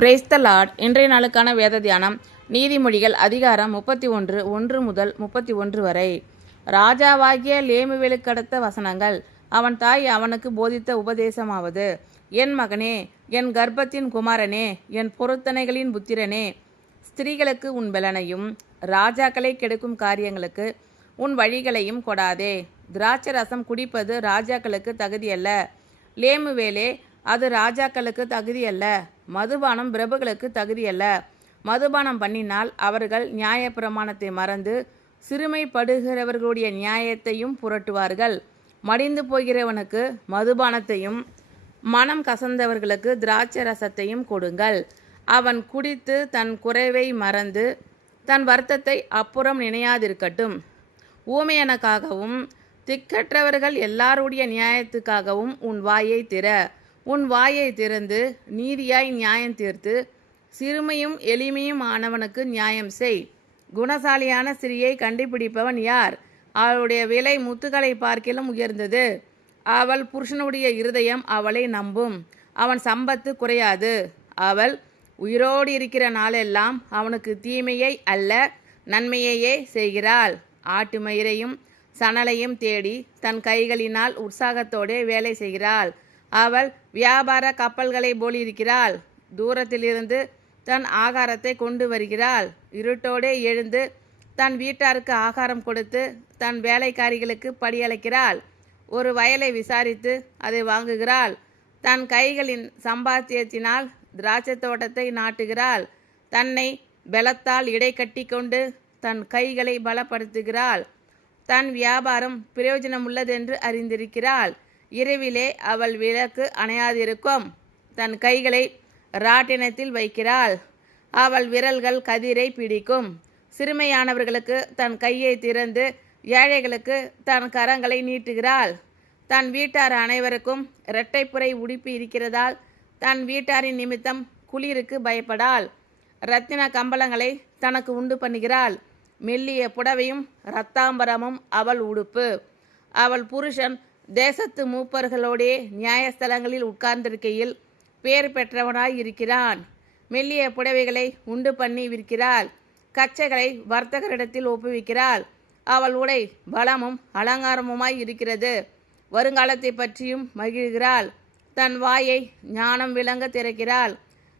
Praise the Lord. இன்றைய நாளுக்கான வேத தியானம் நீதிமொழிகள் அதிகாரம் 31 1 முதல் 31 வரை. ராஜாவாகிய லேமுவேலுக்கடுத்த வசனங்கள். அவன் தாய் அவனுக்கு போதித்த உபதேசமாவது: என் மகனே, என் கர்ப்பத்தின் குமாரனே, என் பொருத்தனைகளின் புத்திரனே, ஸ்திரீகளுக்கு உன் பலனையும் ராஜாக்களை கெடுக்கும் காரியங்களுக்கு உன் வழிகளையும் கொடாதே. திராட்சை ரசம் குடிப்பது ராஜாக்களுக்கு தகுதியல்ல. லேமுவேலே, அது ராஜாக்களுக்கு தகுதியல்ல. மதுபானம் பிரபுகளுக்கு தகுதியல்ல. மதுபானம் பண்ணினால் அவர்கள் நியாயப்பிரமாணத்தை மறந்து சிறுமைப்படுகிறவர்களுடைய நியாயத்தையும் புரட்டுவார்கள். மடிந்து போகிறவனுக்கு மதுபானத்தையும் மனம் கசந்தவர்களுக்கு திராட்சை ரசத்தையும் கொடுங்கள். அவன் குடித்து தன் குறைவை மறந்து தன் வருத்தத்தை அப்புறம் நினையாதிருக்கட்டும். ஊமையனுக்காகவும் திக்கற்றவர்கள் எல்லாருடைய நியாயத்துக்காகவும் உன் வாயை திற. உன் வாயை திறந்து நீதியாய் நியாயம் தீர்த்து சிறுமையும் எளிமையும் ஆனவனுக்கு நியாயம் செய். குணசாலியான ஸ்திரியை கண்டுபிடிப்பவன் யார்? அவளுடைய விலை முத்துக்களை பார்க்கிலும் உயர்ந்தது. அவள் புருஷனுடைய இருதயம் அவளை நம்பும். அவன் சம்பத்து குறையாது. அவள் உயிரோடு இருக்கிற நாளெல்லாம் அவனுக்கு தீமையை அல்ல நன்மையையே செய்கிறாள். ஆட்டு மயிரையும் சணலையும் தேடி தன் கைகளினால் உற்சாகத்தோடு வேலை செய்கிறாள். அவள் வியாபார கப்பல்களை போலிருக்கிறாள். தூரத்திலிருந்து தன் ஆகாரத்தை கொண்டு வருகிறாள். இருட்டோடே எழுந்து தன் வீட்டாருக்கு ஆகாரம் கொடுத்து தன் வேலைக்காரிகளுக்கு படியளிக்கிறாள். ஒரு வயலை விசாரித்து அதை வாங்குகிறாள். தன் கைகளின் சம்பாத்தியத்தினால் திராட்சை தோட்டத்தை நாட்டுகிறாள். தன்னை பலத்தால் இடை கட்டி கொண்டு தன் கைகளை பலப்படுத்துகிறாள். தன் வியாபாரம் பிரயோஜனமுள்ளதென்று அறிந்திருக்கிறாள். இரவிலே அவள் விளக்கு அணையாதிருக்கும். தன் கைகளை ராட்டினத்தில் வைக்கிறாள். அவள் விரல்கள் கதிரை பிடிக்கும். சிறுமையானவர்களுக்கு தன் கையை திறந்து ஏழைகளுக்கு தன் கரங்களை நீட்டுகிறாள். தன் வீட்டார் அனைவருக்கும் இரட்டைப்புரை உடுப்பி இருக்கிறதால் தன் வீட்டாரின் நிமித்தம் குளிருக்கு பயப்படாள். இரத்தின கம்பளங்களை தனக்கு உண்டு பண்ணுகிறாள். மெல்லிய புடவையும் இரத்தாம்பரமும் அவள் உடுப்பு. அவள் புருஷன் தேசத்து மூப்பர்களோடே நியாயஸ்தலங்களில் உட்கார்ந்திருக்கையில் பேர் பெற்றவனாய் இருக்கிறான். மெல்லிய புடவைகளை உண்டு பண்ணி விற்கிறாள். கச்சைகளை வர்த்தகரிடத்தில் ஒப்புவிக்கிறாள். அவள் உடை பலமும் அலங்காரமுமாய் இருக்கிறது. வருங்காலத்தை பற்றியும் மகிழ்கிறாள். தன் வாயை ஞானம் விளங்க திறக்கிறாள்.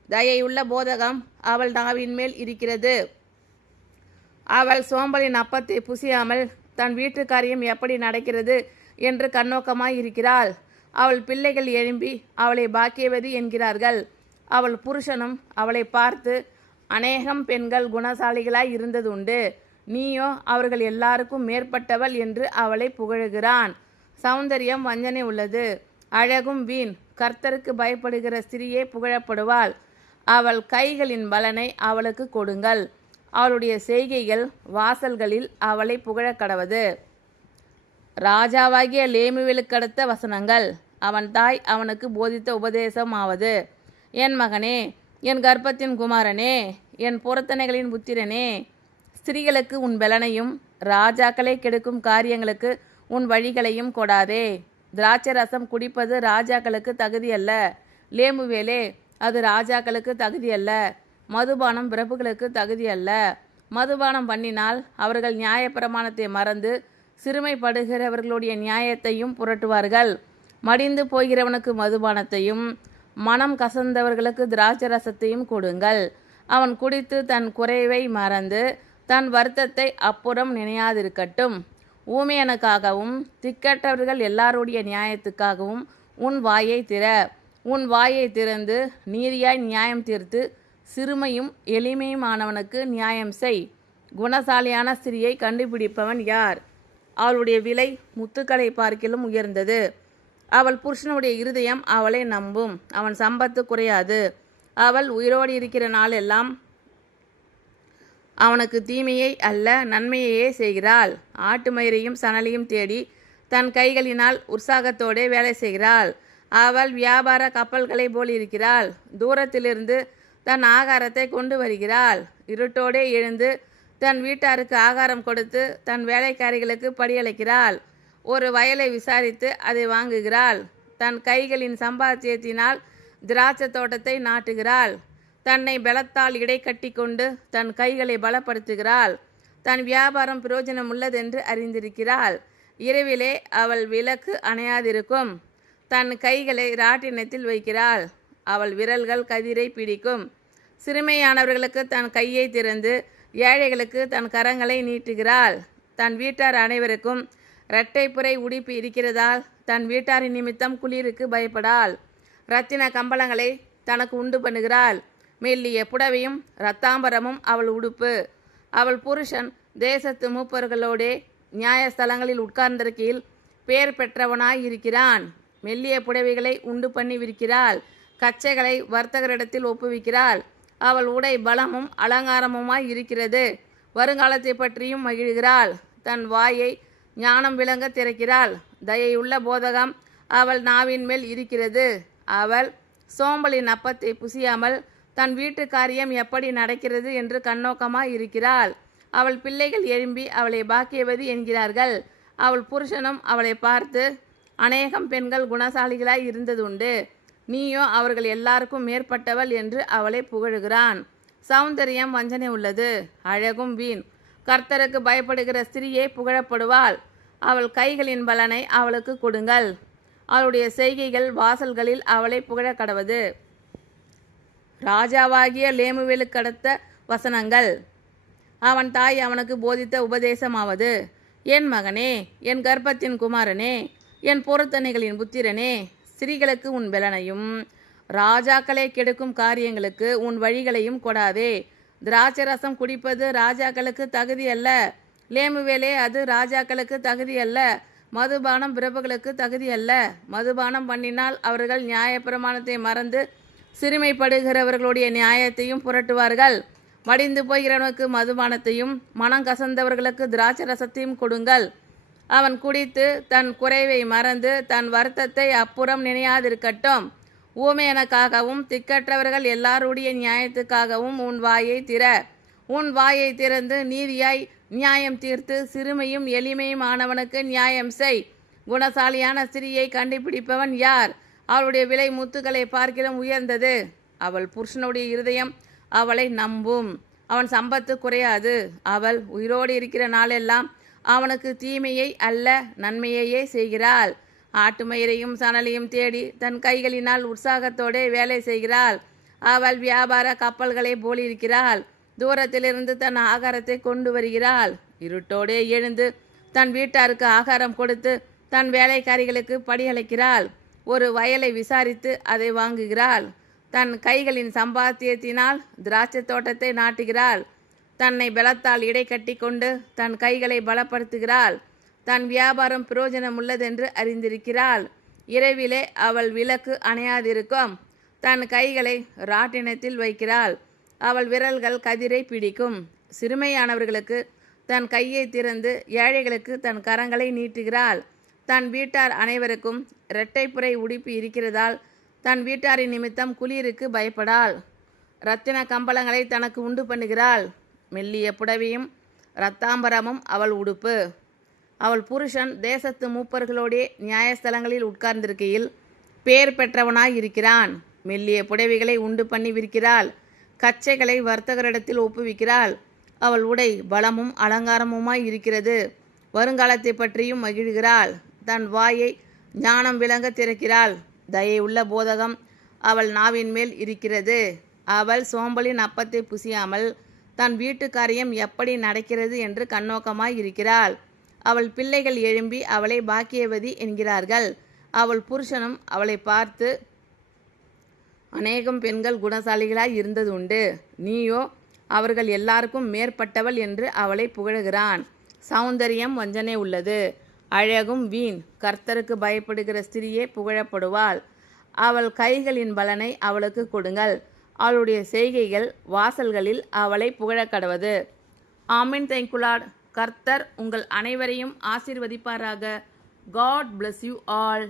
தயையுள்ள போதகம் அவள் நாவின் மேல் இருக்கிறது. அவள் சோம்பலின் அப்பத்தை புசியாமல் தன் வீட்டு காரியம் எப்படி நடக்கிறது என்று கண்ணோக்கமாய் இருக்கிறாள். அவள் பிள்ளைகள் எழும்பி அவளை பாக்கியவதி என்கிறார்கள். அவள் புருஷனும் அவளை பார்த்து அநேகம் பெண்கள் குணசாலிகளாய் இருந்ததுண்டு, நீயோ அவர்கள் எல்லாருக்கும் மேற்பட்டவள் என்று அவளை புகழுகிறான். சௌந்தரியம் வஞ்சனை உள்ளது, அழகும் வீண். கர்த்தருக்கு பயப்படுகிற ஸ்திரியே புகழப்படுவாள். அவள் கைகளின் பலனை அவளுக்கு கொடுங்கள். அவளுடைய செய்கைகள் வாசல்களில் அவளை புகழக்கடவது. ராஜாவாகிய லேமுவேலுக்கடுத்த வசனங்கள். அவன் தாய் அவனுக்கு போதித்த உபதேசமாவது: என் மகனே, என் கர்ப்பத்தின் குமாரனே, என் பொருத்தனைகளின் புத்திரனே, ஸ்திரீகளுக்கு உன் பலனையும் ராஜாக்களை கெடுக்கும் காரியங்களுக்கு உன் வழிகளையும் கொடாதே. திராட்சை ரசம் குடிப்பது ராஜாக்களுக்கு தகுதியல்ல. லேமுவேலே, அது ராஜாக்களுக்கு தகுதியல்ல. மதுபானம் பிரபுகளுக்கு தகுதியல்ல. மதுபானம் பண்ணினால் அவர்கள் நியாயப்பிரமாணத்தை மறந்து சிறுமைப்படுகிறவர்களுடைய நியாயத்தையும் புரட்டுவார்கள். மடிந்து போகிறவனுக்கு மதுபானத்தையும் மனம் கசந்தவர்களுக்கு திராட்சை ரசத்தையும் கொடுங்கள். அவன் குடித்து தன் குறைவை மறந்து தன் வருத்தத்தை அப்புறம் நினையாதிருக்கட்டும். ஊமையனுக்காகவும் திக்கற்றவர்கள் எல்லாருடைய நியாயத்துக்காகவும் உன் வாயை திற. உன் வாயை திறந்து நீதியாய் நியாயம் தீர்த்து சிறுமையும் எளிமையுமானவனுக்கு நியாயம் செய். குணசாலியான ஸ்திரியை கண்டுபிடிப்பவன் யார்? அவளுடைய விலை முத்துக்களை பார்க்கிலும் உயர்ந்தது. அவள் புருஷனுடைய இருதயம் அவளை நம்பும். அவன் சம்பத்து குறையாது. அவள் உயிரோடு இருக்கிற நாளெல்லாம் அவனுக்கு தீமையை அல்ல நன்மையையே செய்கிறாள். ஆட்டு மயிரையும் சணலையும் தேடி தன் கைகளினால் உற்சாகத்தோடு வேலை செய்கிறாள். அவள் வியாபார கப்பல்களை போல் இருக்கிறாள். தூரத்திலிருந்து தன் ஆகாரத்தை கொண்டு வருகிறாள். இருட்டோடே எழுந்து தன் வீட்டாருக்கு ஆகாரம் கொடுத்து தன் வேலைக்காரிகளுக்கு படியளிக்கிறாள். ஒரு வயலை விசாரித்து அதை வாங்குகிறாள். தன் கைகளின் சம்பாத்தியத்தினால் திராட்சை தோட்டத்தை நாட்டுகிறாள். தன்னை பலத்தால் இடை கட்டி கொண்டு தன் கைகளை பலப்படுத்துகிறாள். தன் வியாபாரம் பிரயோஜனம் உள்ளதென்று அறிந்திருக்கிறாள். இரவிலே அவள் விளக்கு அணையாதிருக்கும். தன் கைகளை ராட்டினத்தில் வைக்கிறாள். அவள் விரல்கள் கதிரை பிடிக்கும். சிறுமையானவர்களுக்கு தன் கையை திறந்து ஏழைகளுக்கு தன் கரங்களை நீட்டுகிறாள். தன் வீட்டார் அனைவருக்கும் இரட்டைப்புரை உடுப்பு இருக்கிறதால் தன் வீட்டாரின் நிமித்தம் குளிருக்கு பயப்படாள். இரத்தின கம்பளங்களை தனக்கு உண்டு பண்ணுகிறாள். மெல்லிய புடவையும் இரத்தாம்பரமும் அவள் உடுப்பு. அவள் புருஷன் தேசத்து மூப்பர்களோடே நியாயஸ்தலங்களில் உட்கார்ந்திருக்கையில் பேர் பெற்றவனாய் இருக்கிறான். மெல்லிய புடவைகளை உண்டு பண்ணி விற்கிறாள். கச்சைகளை வர்த்தகரிடத்தில் ஒப்புவிக்கிறாள். அவள் உடை பலமும் அலங்காரமுமாய் இருக்கிறது. வருங்காலத்தை பற்றியும் மகிழ்கிறாள். தன் வாயை ஞானம் விளங்க திறக்கிறாள். தயையுள்ள போதகம் அவள் நாவின் மேல் இருக்கிறது. அவள் சோம்பலின் அப்பத்தை புசியாமல் தன் வீட்டு காரியம் எப்படி நடக்கிறது என்று கண்ணோக்கமாய் இருக்கிறாள். அவள் பிள்ளைகள் எழும்பி அவளை பாக்கியவதி என்கிறார்கள். அவள் புருஷனும் அவளை பார்த்து, அநேகம் பெண்கள் குணசாலிகளாய் இருந்ததுண்டு, நீயோ அவர்கள் எல்லாருக்கும் மேற்பட்டவள் என்று அவளை புகழுகிறான். சௌந்தரியம் வஞ்சனை உள்ளது, அழகும் வீண். கர்த்தருக்கு பயப்படுகிற ஸ்திரியே புகழப்படுவாள். அவள் கைகளின் பலனை அவளுக்கு கொடுங்கள். அவளுடைய செய்கைகள் வாசல்களில் அவளை புகழ கடவது. ராஜாவாகிய லேமுவேலுக்கடுத்த வசனங்கள். அவன் தாய் அவனுக்கு போதித்த உபதேசமாவது, என் மகனே, என் கர்ப்பத்தின் குமாரனே, என் பொருத்தனைகளின் புத்திரனே, ஸ்திரீகளுக்கு உன் பலனையும் ராஜாக்களை கெடுக்கும் காரியங்களுக்கு உன் வழிகளையும் கொடாதே. திராட்சரசம் குடிப்பது ராஜாக்களுக்கு தகுதி அல்ல. லேமுவேலே, அது ராஜாக்களுக்கு தகுதி அல்ல. மதுபானம் பிரபுகளுக்கு தகுதி அல்ல. மதுபானம் பண்ணினால் அவர்கள் நியாயப்பிரமாணத்தை மறந்து சிறுமைப்படுகிறவர்களுடைய நியாயத்தையும் புரட்டுவார்கள். மடிந்து போகிறவனுக்கு மதுபானத்தையும் மனம் கசந்தவர்களுக்கு திராட்சரசத்தையும் கொடுங்கள். அவன் குடித்து தன் குறைவை மறந்து தன் வருத்தத்தை அப்புறம் நினையாதிருக்கட்டும். ஊமையனுக்காகவும் திக்கற்றவர்கள் எல்லாருடைய நியாயத்துக்காகவும் உன் வாயை திற. உன் வாயை திறந்து நீதியாய் நியாயம் தீர்த்து சிறுமையும் எளிமையும் ஆனவனுக்கு நியாயம் செய். குணசாலியான ஸ்திரியை கண்டுபிடிப்பவன் யார்? அவளுடைய விலை முத்துக்களை பார்க்கிலும் உயர்ந்தது. அவள் புருஷனுடைய இருதயம் அவளை நம்பும். அவன் சம்பத்து குறையாது. அவள் உயிரோடு இருக்கிற நாளெல்லாம் அவனுக்கு தீமையை அல்ல நன்மையையே செய்கிறாள். ஆட்டுமயிரையும் சணலையும் தேடி தன் கைகளினால் உற்சாகத்தோடு வேலை செய்கிறாள். அவள் வியாபார கப்பல்களை போலிருக்கிறாள். தூரத்திலிருந்து தன் ஆகாரத்தை கொண்டு வருகிறாள். இருட்டோடே எழுந்து தன் வீட்டாருக்கு ஆகாரம் கொடுத்து தன் வேலைக்காரிகளுக்கு படியளிக்கிறாள். ஒரு வயலை விசாரித்து அதை வாங்குகிறாள். தன் கைகளின் சம்பாத்தியத்தினால் திராட்சை தோட்டத்தை நாட்டுகிறாள். தன்னை பலத்தால் இடை கட்டி கொண்டு தன் கைகளை பலப்படுத்துகிறாள். தன் வியாபாரம் பிரயோஜனம் உள்ளதென்று அறிந்திருக்கிறாள். இரவிலே அவள் விளக்கு அணையாதிருக்கும். தன் கைகளை ராட்டினத்தில் வைக்கிறாள். அவள் விரல்கள் கதிரை பிடிக்கும். சிறுமையானவர்களுக்கு தன் கையை திறந்து ஏழைகளுக்கு தன் கரங்களை நீட்டுகிறாள். தன் வீட்டார் அனைவருக்கும் இரட்டைப்புரை உடுப்பு இருக்கிறதால் தன் வீட்டாரின் நிமித்தம் குளிருக்கு பயப்படாள். இரத்தின கம்பளங்களை தனக்கு உண்டு பண்ணுகிறாள். மெல்லிய புடவையும் இரத்தாம்பரமும் அவள் உடுப்பு. அவள் புருஷன் தேசத்து மூப்பர்களோடே நியாயஸ்தலங்களில் உட்கார்ந்திருக்கையில் பேர் பெற்றவனாய் இருக்கிறான். மெல்லிய புடவைகளை உண்டு பண்ணி விற்கிறாள். கச்சைகளை வர்த்தகரிடத்தில் ஒப்புவிக்கிறாள். அவள் உடை பலமும் அலங்காரமுமாய் இருக்கிறது. வருங்காலத்தை பற்றியும் மகிழ்கிறாள். தன் வாயை ஞானம் விளங்க திறக்கிறாள். தயையுள்ள போதகம் அவள் நாவின் மேல் இருக்கிறது. அவள் சோம்பலின் அப்பத்தை புசியாமல் தன் வீட்டு காரியம் எப்படி நடக்கிறது என்று கண்ணோக்கமாய் இருக்கிறாள். அவள் பிள்ளைகள் எழும்பி அவளை பாக்கியவதி என்கிறார்கள். அவள் புருஷனும் அவளை பார்த்து, அநேகம் பெண்கள் குணசாலிகளாய் இருந்ததுண்டு, நீயோ அவர்கள் எல்லாருக்கும் மேற்பட்டவள் என்று அவளை புகழுகிறான். சௌந்தரியம் வஞ்சனை உள்ளது, அழகும் வீண். கர்த்தருக்கு பயப்படுகிற ஸ்திரியே புகழப்படுவாள். அவள் கைகளின் பலனை அவளுக்கு கொடுங்கள். அவளுடைய செய்கைகள் வாசல்களில் அவளை புகழக்கடவது. ஆமென். Thank you lord. கர்த்தர் உங்கள் அனைவரையும் ஆசீர்வதிப்பாராக. God bless you all.